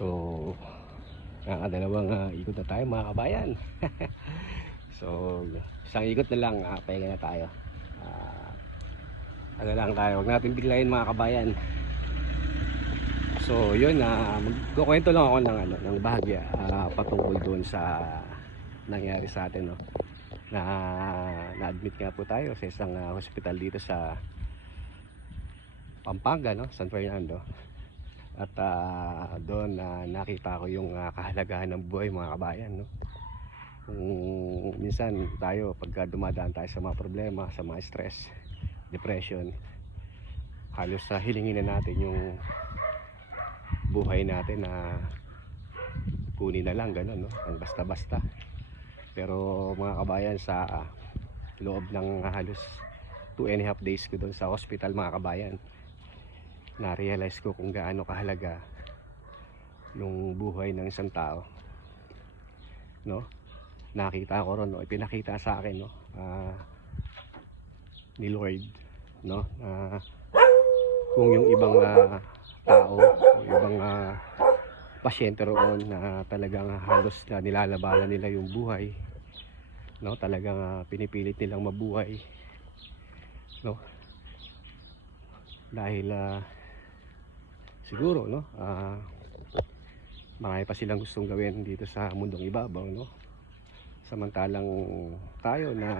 So, nakakadalawang ikot na tayo mga kabayan. So, isang ikot na lang, pahinga na tayo. Ano lang tayo, huwag natin biglayin mga kabayan. So, yun, magkukwento lang ako ng bahagya patungkol doon sa nangyari sa atin, no? Na-admit nga po tayo sa isang hospital dito sa Pampanga, no? San Fernando. At doon nakita ko yung kahalagahan ng buhay mga kabayan, no? Kung minsan tayo pagka dumadaan tayo sa mga problema, sa mga stress, depression, halos hilingin na natin yung buhay natin na kunin na lang gano'n, no? Ang basta-basta. Pero mga kabayan, sa loob ng halos 2.5 days ko doon sa hospital mga kabayan, na-realize ko kung gaano kahalaga yung buhay ng isang tao, no? Nakita ko ron, no? Ipinakita sa akin, no? Ni Lord, no? Kung yung ibang tao o ibang pasyente roon na talagang halos na nilalabanan nila yung buhay, no? Talagang pinipilit nilang mabuhay, no? Dahil siguro, no, marami pa silang gustong gawin dito sa mundong ibabaw, no? Samantalang tayo na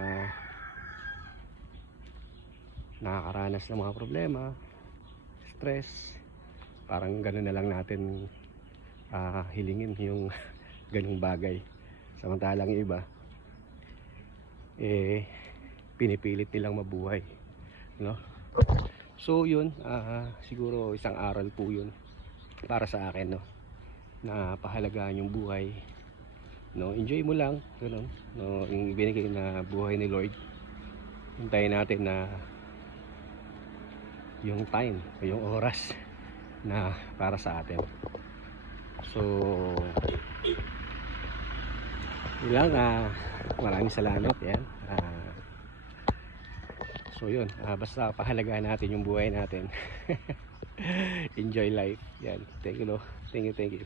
nakakaranas ng mga problema, stress, parang gano'n na lang natin hilingin yung ganung bagay. Samantalang iba pinipilit nilang mabuhay, no? So yun, siguro isang aral po yun para sa akin, no? Na pahalagahan yung buhay, no? Enjoy mo lang, gano'n, no? Yung binigay na buhay ni Lord, hintayin natin na yung time o yung oras na para sa atin. So yun lang, maraming salamat yan. So yun, basta pahalagahan natin yung buhay natin. Enjoy life yan. Thank you, no? Thank you.